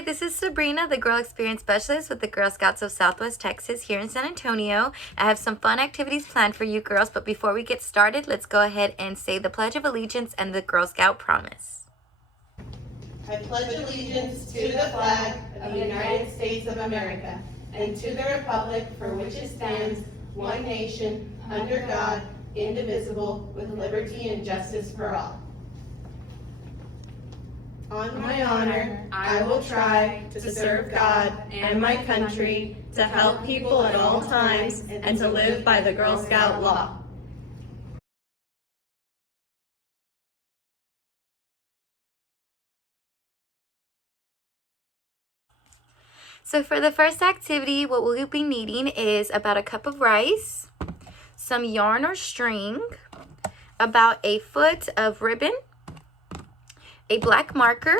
Hi, this is Sabrina, the Girl Experience Specialist with the Girl Scouts of Southwest Texas here in San Antonio. I have some fun activities planned for you girls, but before we get started, let's go ahead and say the Pledge of Allegiance and the Girl Scout Promise. I pledge allegiance to the flag of the United States of America and to the republic for which it stands, one nation, under God, indivisible, with liberty and justice for all. On my honor, I will try to serve God and my country, to help people at all times, and to live by the Girl Scout law. So for the first activity, what we'll be needing is about a cup of rice, some yarn or string, about a foot of ribbon, a black marker,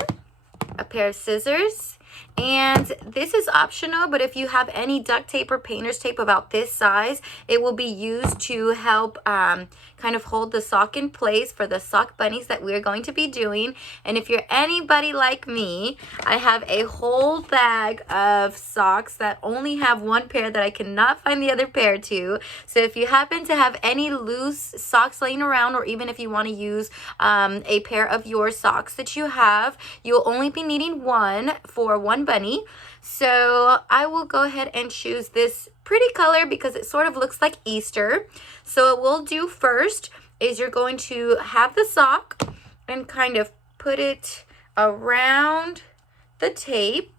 a pair of scissors, and this is optional, but if you have any duct tape or painter's tape about this size, it will be used to help kind of hold the sock in place for the sock bunnies that we're going to be doing. And if you're anybody like me, I have a whole bag of socks that only have one pair that I cannot find the other pair to. So if you happen to have any loose socks laying around, or even if you want to use a pair of your socks that you have, you'll only be needing one for one bunny. So I will go ahead and choose this pretty color because it sort of looks like Easter. So what we'll do first is you're going to have the sock and kind of put it around the tape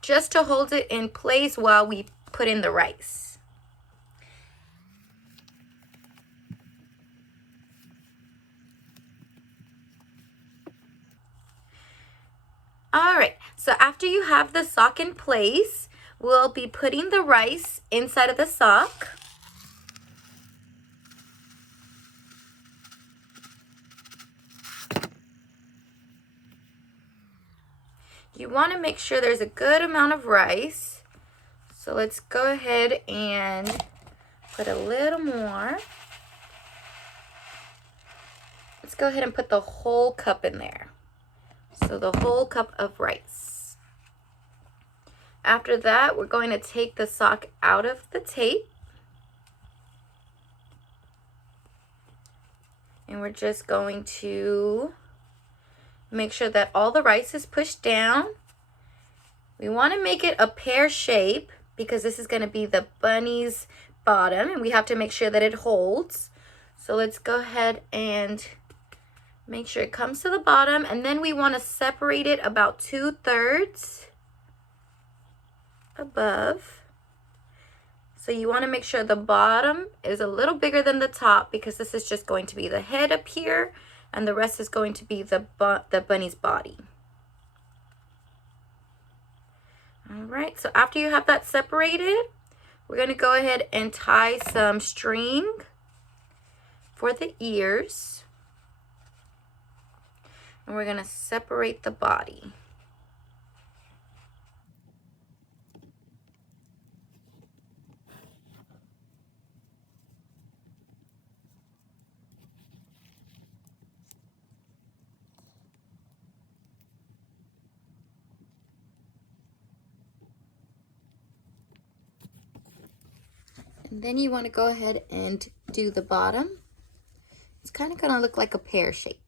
just to hold it in place while we put in the rice. All right, so after you have the sock in place, we'll be putting the rice inside of the sock. You want to make sure there's a good amount of rice. So let's go ahead and put a little more. Let's go ahead and put the whole cup in there. So the whole cup of rice. After that, we're going to take the sock out of the tape. And we're just going to make sure that all the rice is pushed down. We want to make it a pear shape because this is going to be the bunny's bottom, and we have to make sure that it holds. So let's go ahead and make sure it comes to the bottom, and then we want to separate it about 2/3 above. So you want to make sure the bottom is a little bigger than the top because this is just going to be the head up here, and the rest is going to be the bunny's body. All right, so after you have that separated, we're going to go ahead and tie some string for the ears. And we're going to separate the body. And then you want to go ahead and do the bottom. It's kind of going to look like a pear shape.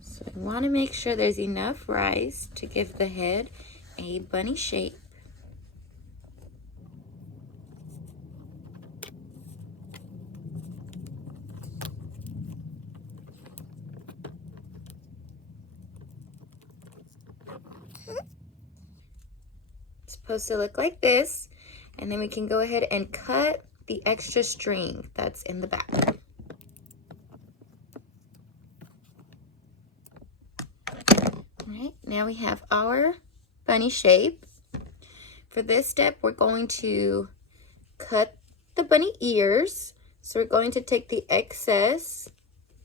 So we want to make sure there's enough rice to give the head a bunny shape. It's supposed to look like this, and then we can go ahead and cut the extra string that's in the back. Alright, now we have our bunny shape. For this step, we're going to cut the bunny ears. So we're going to take the excess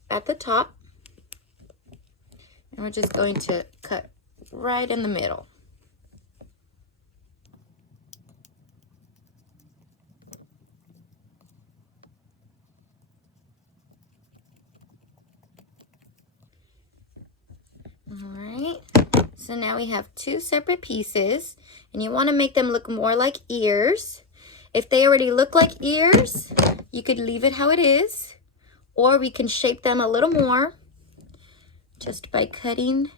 at the top, and we're just going to cut right in the middle. All right, so now we have two separate pieces, and you want to make them look more like ears. If they already look like ears, you could leave it how it is, or we can shape them a little more just by cutting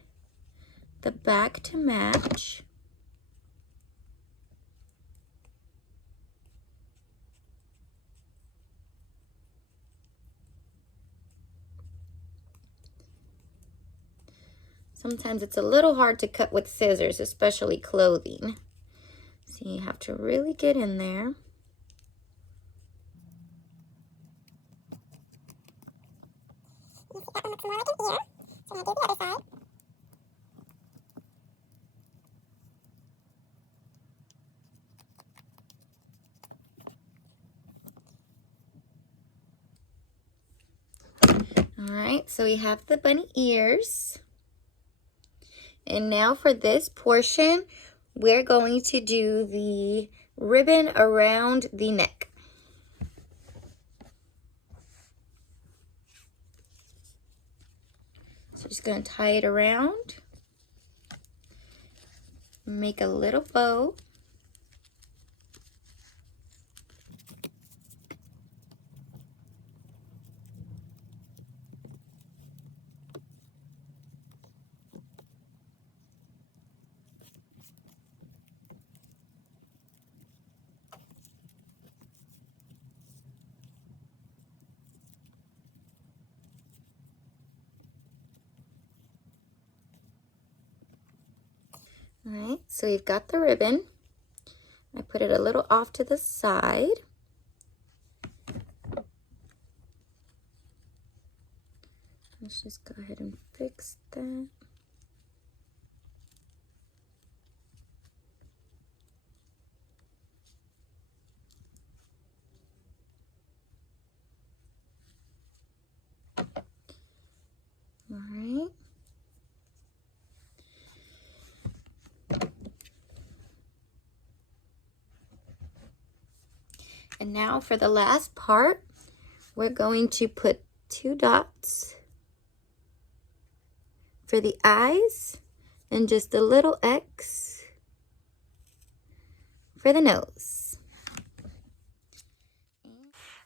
the back to match. Sometimes it's a little hard to cut with scissors, especially clothing. So you have to really get in there. That one looks more like an ear, so I'm going to do the other side. All right, so we have the bunny ears. And now for this portion, we're going to do the ribbon around the neck. So just going to tie it around, make a little bow. All right, so we've got the ribbon. I put it a little off to the side. Let's just go ahead and fix that. All right. And now for the last part, we're going to put 2 dots for the eyes and just a little X for the nose.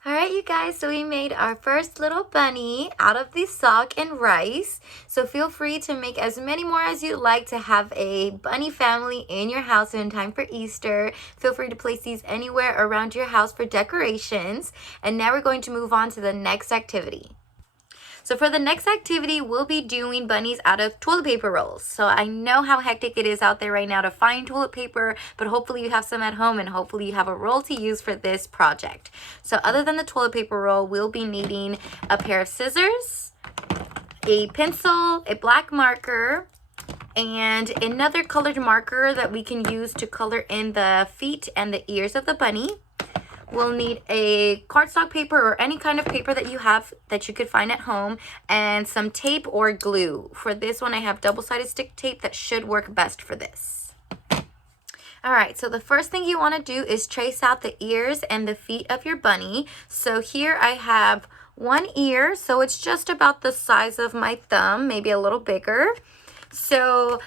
All right, you guys, so we made our first little bunny out of the sock and rice. So feel free to make as many more as you'd like to have a bunny family in your house in time for Easter. Feel free to place these anywhere around your house for decorations. And now we're going to move on to the next activity. So for the next activity, we'll be doing bunnies out of toilet paper rolls. So I know how hectic it is out there right now to find toilet paper, but hopefully you have some at home and hopefully you have a roll to use for this project. So other than the toilet paper roll, we'll be needing a pair of scissors, a pencil, a black marker, and another colored marker that we can use to color in the feet and the ears of the bunny. We'll need a cardstock paper or any kind of paper that you have that you could find at home, and some tape or glue. For this one, I have double-sided stick tape that should work best for this. All right, so the first thing you want to do is trace out the ears and the feet of your bunny. So here I have one ear, so it's just about the size of my thumb, maybe a little bigger. So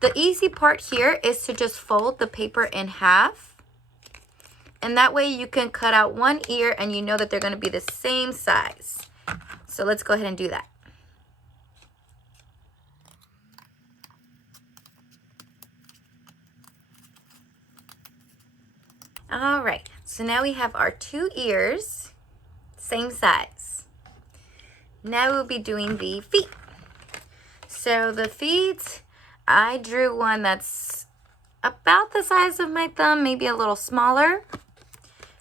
the easy part here is to just fold the paper in half. And that way you can cut out one ear and you know that they're going to be the same size. So let's go ahead and do that. All right, so now we have our 2 ears, same size. Now we'll be doing the feet. So the feet, I drew one that's about the size of my thumb, maybe a little smaller.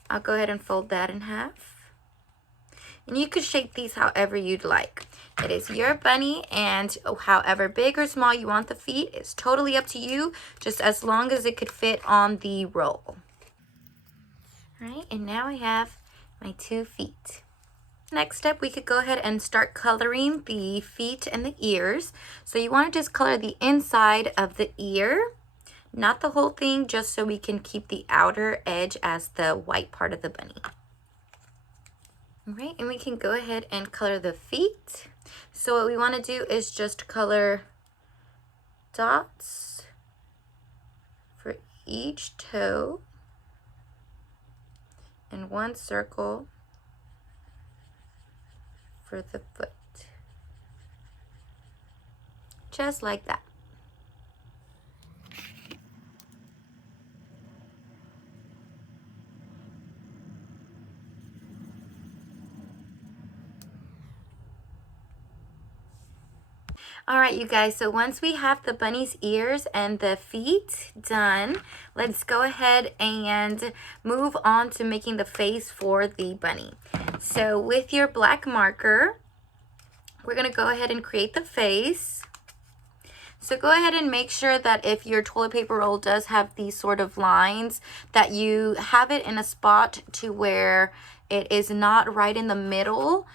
I'll go ahead and fold that in half. And you could shape these however you'd like. It is your bunny, and however big or small you want the feet is totally up to you, just as long as it could fit on the roll. All right, and now I have my 2 feet. Next step, we could go ahead and start coloring the feet and the ears. So you want to just color the inside of the ear, not the whole thing, just so we can keep the outer edge as the white part of the bunny. All right, and we can go ahead and color the feet. So what we want to do is just color dots for each toe and 1 circle for the foot. Just like that. All right, you guys, so once we have the bunny's ears and the feet done, let's go ahead and move on to making the face for the bunny. So with your black marker, we're gonna go ahead and create the face. So go ahead and make sure that if your toilet paper roll does have these sort of lines, that you have it in a spot to where it is not right in the middle.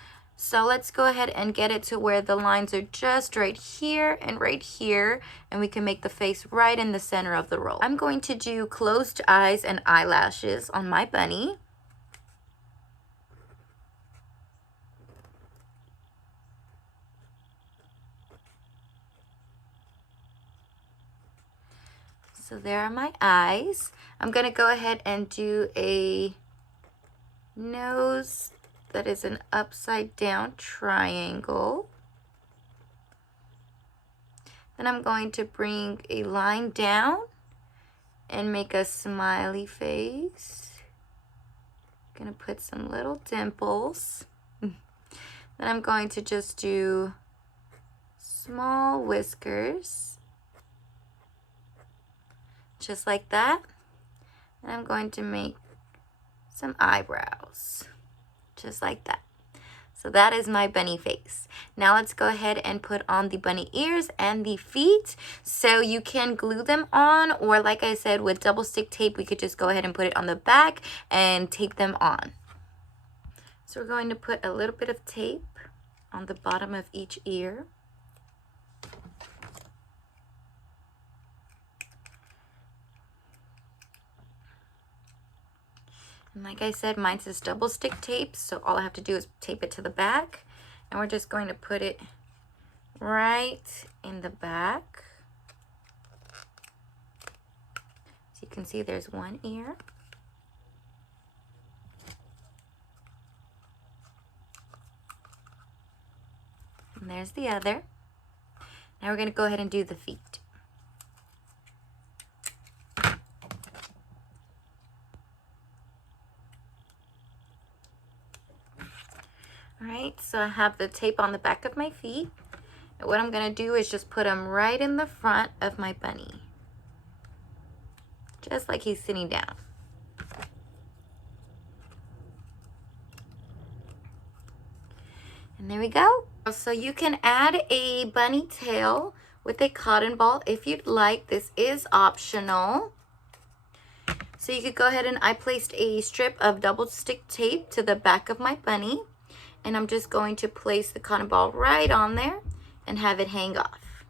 So let's go ahead and get it to where the lines are just right here, and we can make the face right in the center of the roll. I'm going to do closed eyes and eyelashes on my bunny. So there are my eyes. I'm gonna go ahead and do a nose that is an upside down triangle. Then I'm going to bring a line down and make a smiley face. Gonna put some little dimples. Then I'm going to just do small whiskers, just like that. And I'm going to make some eyebrows, just like that. So that is my bunny face. Now let's go ahead and put on the bunny ears and the feet. So you can glue them on, or like I said, with double stick tape, we could just go ahead and put it on the back and tape them on. So we're going to put a little bit of tape on the bottom of each ear. And like I said, mine's is double stick tape, so all I have to do is tape it to the back. And we're just going to put it right in the back. So you can see there's one ear. And there's the other. Now we're going to go ahead and do the feet. Alright, so I have the tape on the back of my feet. And what I'm going to do is just put them right in the front of my bunny. Just like he's sitting down. And there we go. So you can add a bunny tail with a cotton ball if you'd like. This is optional. So you could go ahead, and I placed a strip of double stick tape to the back of my bunny. And I'm just going to place the cotton ball right on there and have it hang off.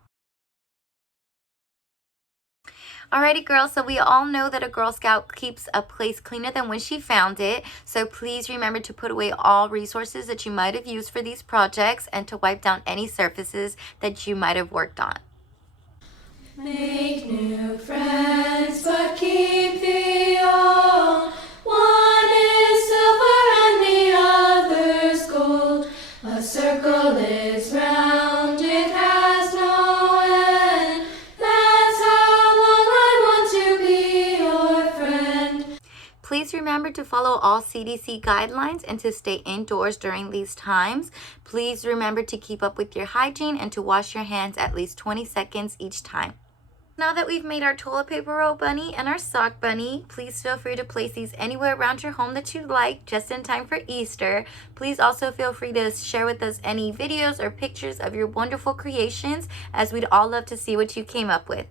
Alrighty girls, so we all know that a Girl Scout keeps a place cleaner than when she found it. So please remember to put away all resources that you might have used for these projects and to wipe down any surfaces that you might have worked on. Make new friends, but keep the old. One is silver and the other's gold. A circle is round, it has no end. That's how long I want to be your friend. Please remember to follow all CDC guidelines and to stay indoors during these times. Please remember to keep up with your hygiene and to wash your hands at least 20 seconds each time. Now that we've made our toilet paper roll bunny and our sock bunny, please feel free to place these anywhere around your home that you'd like, just in time for Easter. Please also feel free to share with us any videos or pictures of your wonderful creations, as we'd all love to see what you came up with.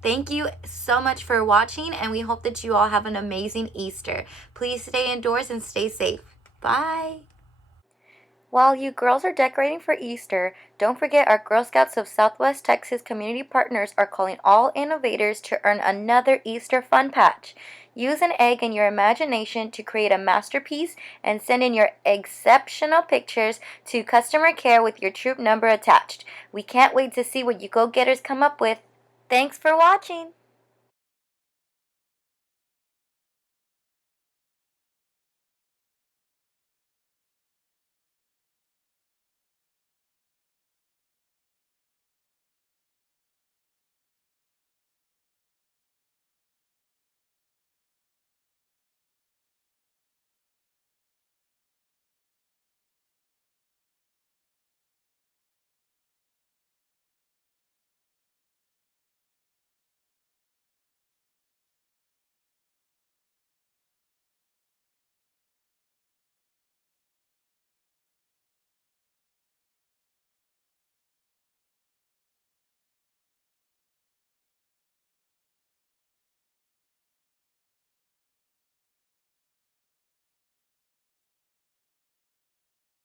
Thank you so much for watching, and we hope that you all have an amazing Easter. Please stay indoors and stay safe. Bye! While you girls are decorating for Easter, don't forget our Girl Scouts of Southwest Texas community partners are calling all innovators to earn another Easter fun patch. Use an egg in your imagination to create a masterpiece and send in your exceptional pictures to customer care with your troop number attached. We can't wait to see what you go-getters come up with. Thanks for watching.